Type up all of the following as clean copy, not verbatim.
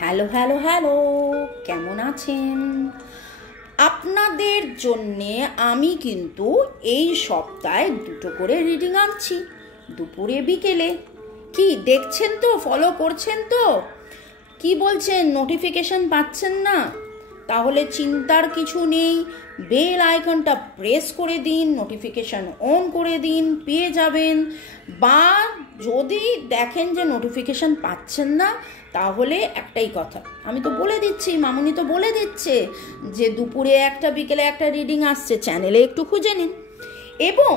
Hello hello hello, কেমন আছেন? আপনাদের জন্যে আমি কিন্তু এই সপ্তাহে দুটো করে রিডিং আনছি, দুপুরে বিকেলে। কি দেখছেন তো, ফলো করছেন তো? কি বলছেন, নোটিফিকেশন পাচ্ছেন না? তাহলে চিন্তার কিছু নেই, বেল আইকনটা প্রেস করে দিন, নোটিফিকেশান অন করে দিন, পেয়ে যাবেন। বা যদি দেখেন যে নোটিফিকেশান পাচ্ছেন না, তাহলে একটাই কথা আমি তো বলে দিচ্ছি, মামুনি তো বলে দিচ্ছে যে দুপুরে একটা বিকেলে একটা রিডিং আসছে, চ্যানেলে একটু খুঁজে নিন। এবং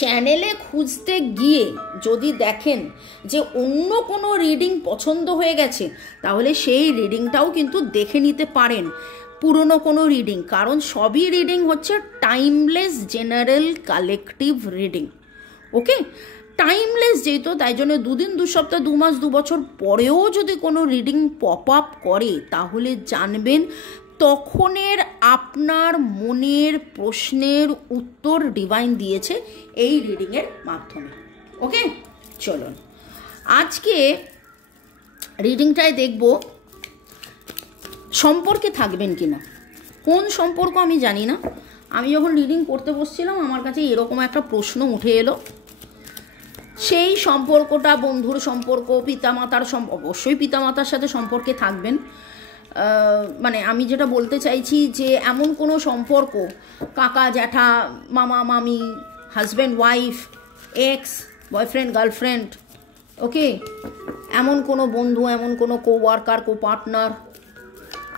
চ্যানেলে খুঁজতে গিয়ে যদি দেখেন যে অন্য কোনো রিডিং পছন্দ হয়ে গেছে, তাহলে সেই রিডিংটাও কিন্তু দেখে নিতে পারেন, পুরনো কোনো রিডিং। কারণ সবই রিডিং হচ্ছে টাইমলেস জেনারেল কালেকটিভ রিডিং। ওকে, টাইমলেস যেহেতু, তাই জন্য দুদিন, দু সপ্তাহ, 2 মাস, 2 বছর পরেও যদি কোনো রিডিং পপ আপ করে, তাহলে জানবেন তখনের আপনার মনের প্রশ্নের উত্তর ডিভাইন দিয়েছে এই রিডিংয়ের মাধ্যমে। ওকে, চলুন আজকে রিডিংটায় দেখব সম্পর্কে থাকবেন কিনা। কোন সম্পর্ক আমি জানি না, আমি যখন রিডিং করতে বসছিলাম আমার কাছে এরকম একটা প্রশ্ন উঠে এলো। সেই সম্পর্কটা বন্ধুর সম্পর্ক, পিতামাতার অবশ্যই পিতামাতার সাথে সম্পর্কে থাকবেন। মানে আমি যেটা বলতে চাইছি যে এমন কোনো সম্পর্ক, কাকা জ্যাঠা, মামা মামি, husband wife, ex boyfriend girlfriend, okay, এমন কোনো বন্ধু, এমন কোনো কো ওয়ার্কার, কো পার্টনার,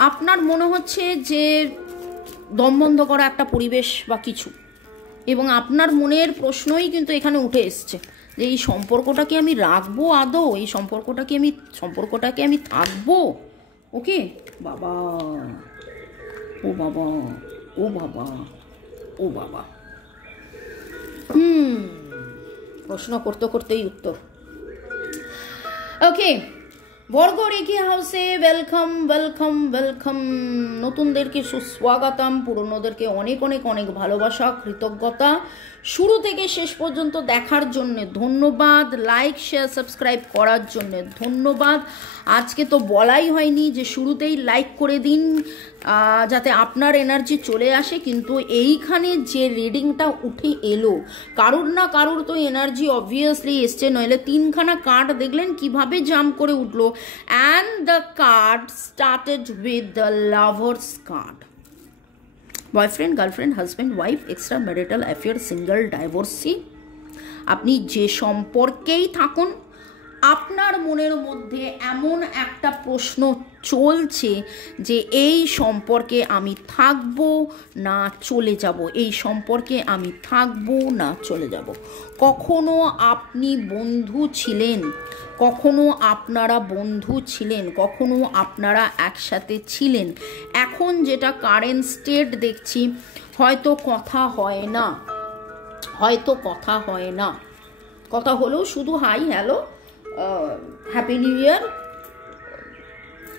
আপনার মনে হচ্ছে যে দমবন্ধ করা একটা পরিবেশ বা কিছু, এবং আপনার মনের প্রশ্নই কিন্তু এখানে উঠে এসছে যে এই সম্পর্কটাকে আমি রাখবো আদৌ, এই সম্পর্কটাকে আমি থাকবো। ওকে, বাবা ও বাবা ও বাবা ও বাবা, প্রশ্ন করতে করতেই উত্তর। ওকে, বর্গ রেখি হাউসে ওয়েলকাম ওয়েলকাম ওয়েলকাম। নতুনদেরকে সুস্বাগতম, পুরনোদেরকে অনেক অনেক অনেক ভালোবাসা, কৃতজ্ঞতা। শুরু থেকে শেষ পর্যন্ত দেখার জন্য ধন্যবাদ, লাইক শেয়ার সাবস্ক্রাইব করার জন্য ধন্যবাদ। আজকে তো বলাই হয়নি যে শুরুতেই লাইক করে দিন যাতে আপনার এনার্জি চলে আসে, কিন্তু এইখানে যে রিডিংটা উঠে এলো, কারুর না কারুর তো এনার্জি অবভিয়াসলি এসছে, নইলে 3খানা কার্ড দেখলেন কিভাবে জাম্প করে উঠলো। And the card started with the lovers card. Boyfriend girlfriend, husband wife, extra marital affair, single, divorcee, আপনি যে সম্পর্কেই থাকুন, আপনার মনের মধ্যে এমন একটা প্রশ্ন চলছে যে এই সম্পর্কে আমি থাকবো না চলে যাব, এই সম্পর্কে আমি থাকবো না চলে যাব। কখনো আপনি বন্ধু ছিলেন, কখনো আপনারা বন্ধু ছিলেন, কখনো আপনারা একসাথে ছিলেন। এখন যেটা কারেন্ট স্টেট দেখছি, হয়তো কথা হয় না, হয়তো কথা হয় না, কথা হলেও শুধু hi hello, happy new year,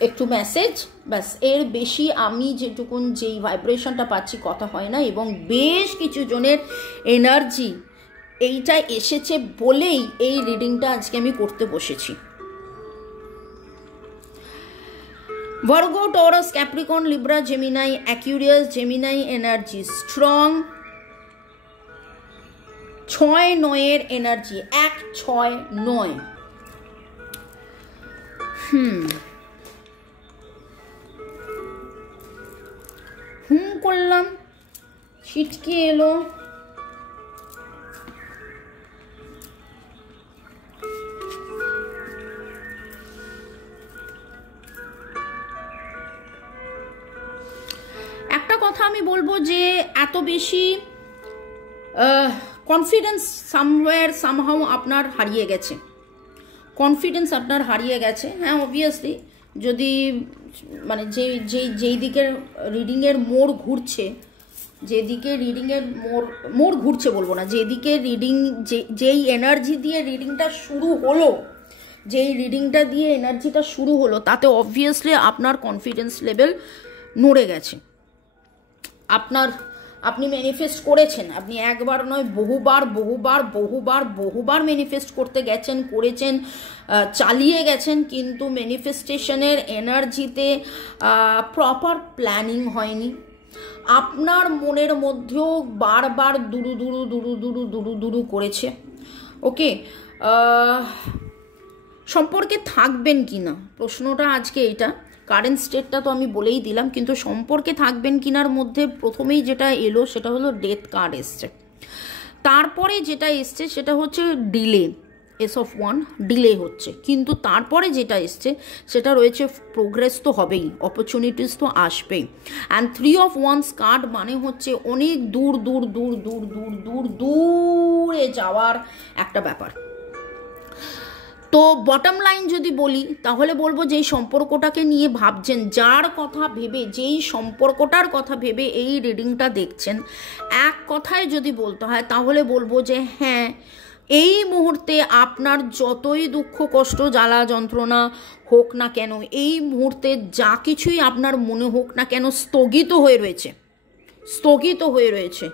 একটু মেসেজ, ব্যাস। এর বেশি আমি যেটুকুন যেই ভাইব্রেশনটা পাচ্ছি, কথা হয় না। এবং বেশ কিছু জনের এনার্জি এইটা এসেছে বলেই এই রিডিংটা আজকে আমি করতে বসেছি। Virgo, Taurus, Capricorn, Libra, Gemini, Aquarius, Gemini energy strong. 6-9 energy, 1-6-9। করলাম, ছিটকে এলো। একটা কথা আমি বলবো যে এত বেশি কনফিডেন্স সামওয়্যার সামহাউ আপনার হারিয়ে গেছে, কনফিডেন্স আপনার হারিয়ে গেছে। হ্যাঁ, অবভিয়াসলি যদি মানে যেই দিকের রিডিংয়ের মোড় ঘুরছে, যেদিকে রিডিংয়ের মোড় ঘুরছে বলবো না, যেদিকে রিডিং, যেই এনার্জি দিয়ে রিডিংটা শুরু হলো, যেই রিডিংটা দিয়ে এনার্জিটা শুরু হলো, তাতে অবভিয়াসলি আপনার কনফিডেন্স লেভেল নড়ে গেছে। আপনার আপনি ম্যানিফেস্ট করেছেন, আপনি একবার নয় বহুবার বহুবার বহুবার বহুবার ম্যানিফেস্ট করতে গেছেন, করেছেন, চালিয়ে গেছেন, কিন্তু ম্যানিফেস্টেশনের এনার্জিতে প্রপার প্ল্যানিং হয়নি। আপনার মনের মধ্যেও বারবার দুরু দুরু দুরু দুরু দুরু দুরু করেছে। ওকে, সম্পর্কে থাকবেন কি না প্রশ্নটা আজকে এটা। কারেন্ট স্টেটটা তো আমি বলেই দিলাম, কিন্তু সম্পর্কে থাকবেন কিনার মধ্যে প্রথমেই যেটা এলো সেটা হলো ডেথ কার্ড এসছে। তারপরে যেটা এসছে সেটা হচ্ছে delay, S of one, delay হচ্ছে। কিন্তু তারপরে যেটা এসছে সেটা রয়েছে প্রোগ্রেস তো হবেই, অপরচুনিটিস তো আসবেই। অ্যান্ড 3 অফ ওয়ান্স কার্ড মানে হচ্ছে অনেক দূর দূর দূর দূর দূর দূর দূরে যাওয়ার একটা ব্যাপার। তো বটম লাইন যদি বলি তাহলে বলবো যেই সম্পর্কটাকে নিয়ে ভাবছেন, যার কথা ভেবে, যেই সম্পর্কটার কথা ভেবে এই রিডিংটা দেখছেন, এক কথায় যদি বলতে হয় তাহলে বলবো যে হ্যাঁ, এই মুহূর্তে আপনার যতই দুঃখ কষ্ট জ্বালা যন্ত্রণা হোক না কেন, এই মুহূর্তে যা কিছুই আপনার মনে হোক না কেন স্থগিত হয়ে রয়েছে, স্থগিত হয়ে রয়েছে।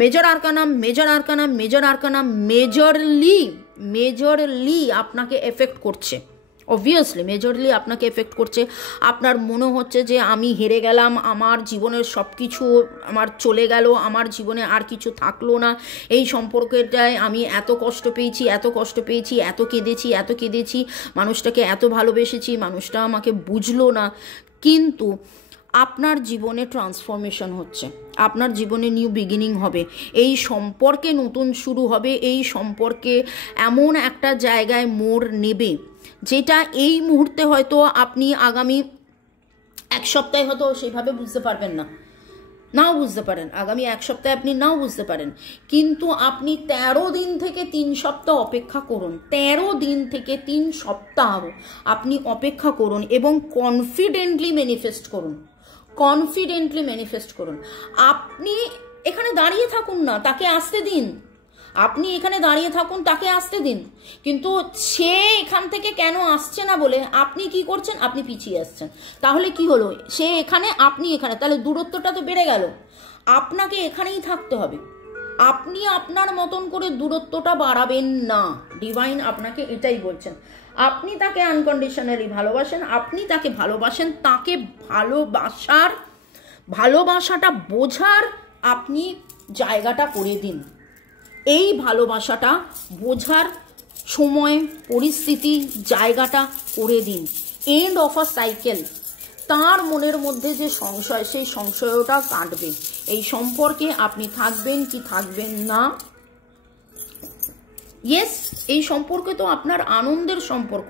মেজর আরকানাম, মেজর আরকানাম, মেজর আরকানাম মেজরলি আপনাকে এফেক্ট করছে। অবভিয়াসলি মেজরলি আপনাকে এফেক্ট করছে। আপনার মনে হচ্ছে যে আমি হেরে গেলাম, আমার জীবনের সব কিছু আমার চলে গেল, আমার জীবনে আর কিছু থাকলো না, এই সম্পর্কটায় আমি এত কষ্ট পেয়েছি, এত কষ্ট পেয়েছি, এত কেঁদেছি, এত কেঁদেছি, মানুষটাকে এত ভালোবেসেছি, মানুষটা আমাকে বুঝলো না। কিন্তু আপনার জীবনে ট্রান্সফরমেশন হচ্ছে, আপনার জীবনে নিউ বিগিনিং হবে, এই সম্পর্কে নতুন শুরু হবে, এই সম্পর্কে এমন একটা জায়গায় মোড় নেবে যেটা এই মুহূর্তে হয়তো আপনি আগামী এক সপ্তাহে হয়তো সেইভাবে বুঝতে পারবেন না, নাও বুঝতে পারেন, আগামী এক সপ্তাহে আপনি নাও বুঝতে পারেন, কিন্তু আপনি 13 দিন থেকে 3 সপ্তাহ অপেক্ষা করুন, 13 দিন থেকে 3 সপ্তাহ আপনি অপেক্ষা করুন এবং কনফিডেন্টলি ম্যানিফেস্ট করুন, কনফিডেন্টলি ম্যানিফেস্ট করুন। আপনি এখানে দাঁড়িয়ে থাকুন না, তাকে আসতে দিন, আপনি এখানে দাঁড়িয়ে থাকুন, তাকে আসতে দিন, কিন্তু সে এখান থেকে কেন আসছে না বলে আপনি কি করছেন, আপনি পিছিয়ে আসছেন। তাহলে কি হলো, সে এখানে আপনি এখানে, তাহলে দূরত্বটা তো বেড়ে গেল। আপনাকে এখানেই থাকতে হবে, আপনি আপনার মতন করে দূরত্বটা বাড়াবেন না। ডিভাইন আপনাকে এটাই বলছেন। আপনি তাকে আনকন্ডিশনালি ভালোবাসেন, আপনি তাকে ভালোবাসেন, তাকে ভালোবাসাটা বোঝার আপনি জায়গাটা করে দিন। এই ভালোবাসাটা বোঝার সময়, পরিস্থিতি, জায়গাটা করে দিন। End of a cycle. তার মনের মধ্যে যে সংশয়, সেই সংশয়টা কাটবে। এই সম্পর্কে আপনি থাকবেন কি থাকবেন না। ইয়েস, এই সম্পর্কে তো আপনার আনন্দের সম্পর্ক,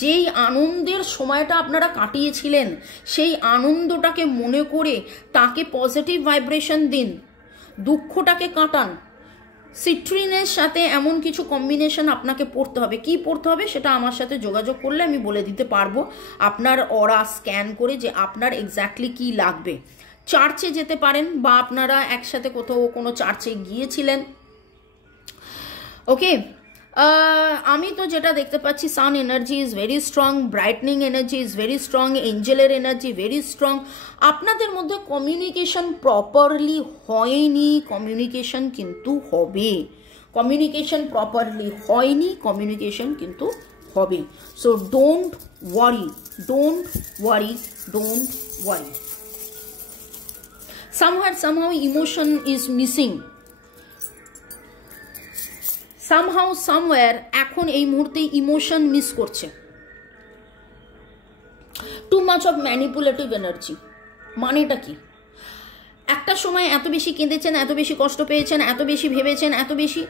যেই আনন্দের সময়টা আপনারা কাটিয়েছিলেন সেই আনন্দটাকে মনে করে তাকে পজিটিভ ভাইব্রেশন দিন, দুঃখটাকে কাটান। সিট্রিনের সাথে এমন কিছু কম্বিনেশন আপনাকে পড়তে হবে। কি পড়তে হবে সেটা আমার সাথে যোগাযোগ করলে আমি বলে দিতে পারবো, আপনার অরা স্ক্যান করে, যে আপনার এক্স্যাক্টলি কি লাগবে। চার্চে যেতে পারেন, বা আপনারা একসাথে কোথাও কোনো চার্চে গিয়েছিলেন। ওকে, আমি তো যেটা দেখতে পাচ্ছি, sun energy is very strong, brightening energy is very strong, এঞ্জেলের এনার্জি ভেরি স্ট্রং। আপনাদের মধ্যে কমিউনিকেশন প্রপারলি হয়নি, কমিউনিকেশন কিন্তু হবে। কমিউনিকেশন প্রপারলি হয়নি, কমিউনিকেশন কিন্তু হবে। So don't worry, don't worry, don't worry. somehow emotion is missing, somehow somewhere এখন এই মুহূর্তে ইমোশন মিস করছে। Too much of manipulative energy. মানেটা কি, একটা সময় এত বেশি কেঁদেছেন, এত বেশি কষ্ট পেয়েছেন, এত বেশি ভেবেছেন, এত বেশি,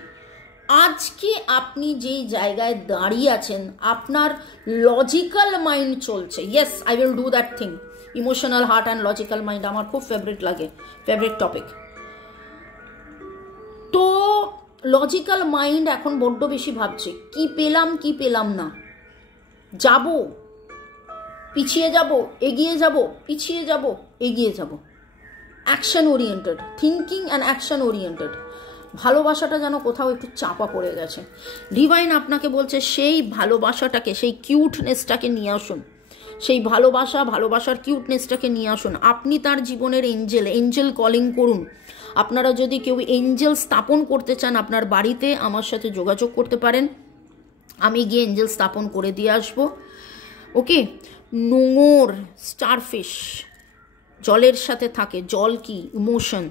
আজকে আপনি যেই জায়গায় দাঁড়িয়ে আছেন আপনার লজিক্যাল মাইন্ড চলছে। Yes, I will do that thing. Emotional heart and logical mind আমার খুব ফেভারিট লাগে, ফেভারিট টপিক। তো লজিক্যাল মাইন্ড এখন বড্ড বেশি ভাবছে কি পেলাম কি পেলাম না, যাব, পিছিয়ে যাব, এগিয়ে যাব, পিছিয়ে যাব, এগিয়ে যাব। Action oriented thinking and action oriented. ভালোবাসাটা যেন কোথাও একটু চাপা পড়ে গেছে। ডিভাইন আপনাকে বলছে সেই ভালোবাসাটাকে, সেই কিউটনেসটাকে নিয়ে আসুন, সেই ভালোবাসা, ভালোবাসার কিউটনেসটাকে নিয়ে আসুন। আপনি তার জীবনের এঞ্জেল কলিং করুন। আপনারা যদি কেউ এঞ্জেল স্থাপন করতে চান আপনার বাড়িতে, আমার সাথে যোগাযোগ করতে পারেন, আমি গিয়ে এঞ্জেল স্থাপন করে দিয়ে আসবো। ওকে। নোঙর, স্টারফিশ জলের সাথে থাকে। জল কি? ইমোশন।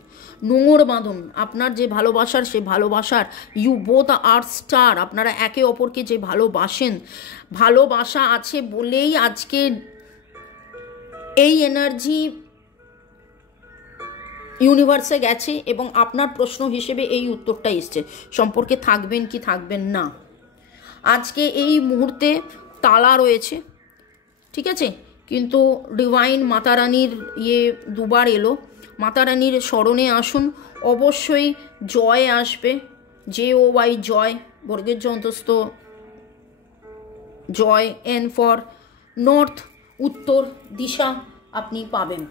নোঙর বাঁধুন আপনার যে ভালোবাসার, সে ভালোবাসার, ইউ বোথ আর স্টার, আপনারা একে অপরকে যে ভালোবাসেন, ভালোবাসা আছে বলেই আজকে এই এনার্জি ইউনিভার্সে গেছে এবং আপনার প্রশ্ন হিসেবে এই উত্তরটা এসছে, সম্পর্কে থাকবেন কি থাকবেন না। আজকে এই মুহূর্তে তালা রয়েছে, ঠিক আছে, কিন্তু ডিভাইন মাতারানির দুবার এলো। মাতারানির স্মরণে আসুন, অবশ্যই জয় আসবে। JOY জয়, বর্গের অন্তস্থ জয়, N ফর নর্থ, উত্তর দিশা আপনি পাবেন।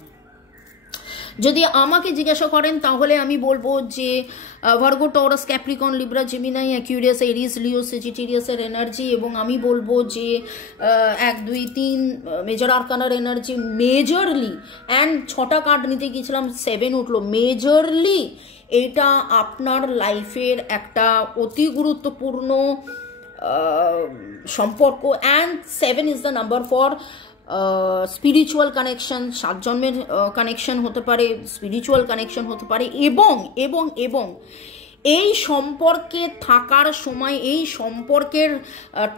যদি আমাকে জিজ্ঞাসা করেন তাহলে আমি বলবো যে Virgo, Taurus, Capricorn, Libra, Gemini, Aquarius, Aries, Leo, সেজিটেরিয়াসের এনার্জি, এবং আমি বলবো যে 1, 2, 3 মেজর আরকানার এনার্জি মেজরলি, অ্যান্ড 6টা কার্ড নিতে গিয়েছিলাম 7 উঠলো। মেজরলি এটা আপনার লাইফের একটা অতি গুরুত্বপূর্ণ সম্পর্ক, and 7 is the number for spiritual connection. 7 জন্মের কানেকশন হতে পারে, স্পিরিচুয়াল কানেকশন হতে পারে, এবং এবং এবং এই সম্পর্কে থাকার সময়, এই সম্পর্কের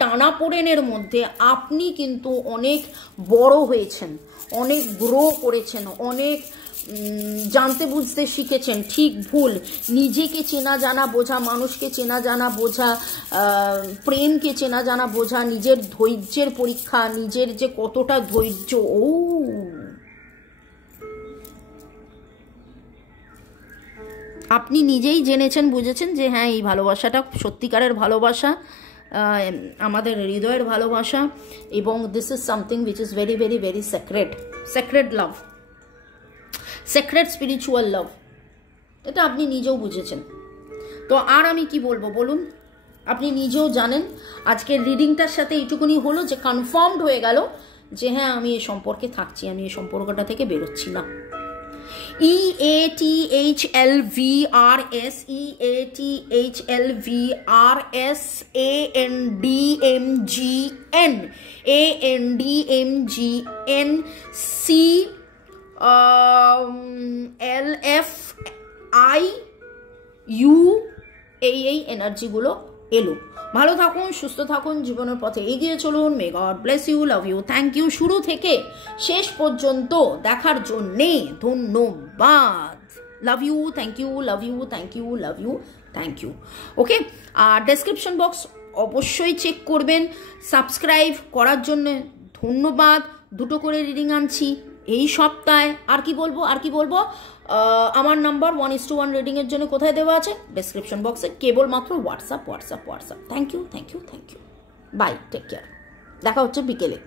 টানাপোড়েনের মধ্যে আপনি কিন্তু অনেক বড় হয়েছেন, অনেক গ্রো করেছেন, অনেক জানতে বুঝতে শিখেছেন, ঠিক ভুল, নিজেকে চেনা জানা বোঝা, মানুষকে চেনা জানা বোঝা, প্রেমকে চেনা জানা বোঝা, নিজের ধৈর্যের পরীক্ষা, নিজের যে কতটা ধৈর্য। আপনি নিজেই জেনেছেন, বুঝেছেন যে হ্যাঁ, এই ভালোবাসাটা সত্যিকারের ভালোবাসা, আমাদের হৃদয়ের ভালোবাসা, এবং this is something which is very very very sacred love, secret spiritual love. এটা আপনি নিজেও বুঝেছেন। তো আর আমি কি বলবো বলুন, আপনি নিজেও জানেন। আজকের রিডিংটার সাথে এইটুকুনি হলো যে কনফার্মড হয়ে গেল যে হ্যাঁ, আমি এই সম্পর্কে থাকছি, আমি এই সম্পর্কটা থেকে বেরোচ্ছি না। EATHLVRS, EATHLVRS, ANDMGN, ANDMGN, LFIU, এই এনার্জিগুলো এলো। ভালো থাকুন, সুস্থ থাকুন, জীবনের পথে এগিয়ে চলুন। May God bless you, love you, thank you. শুরু থেকে শেষ পর্যন্ত দেখার জন্যে ধন্যবাদ। Love you, thank you, love you, thank you, love you, thank you. Okay. আর ডেসক্রিপশন বক্স অবশ্যই চেক করবেন। সাবস্ক্রাইব করার জন্য ধন্যবাদ। 2টো করে রিডিং আনছি এই সপ্তাহে। আর কি বলবো, আমার নাম্বার 1:1 রিডিংয়ের জন্য কোথায় দেওয়া আছে? ডেসক্রিপশন বক্সে। কেবলমাত্র WhatsApp. Thank you. Bye, take care. দেখা হচ্ছে বিকেলে।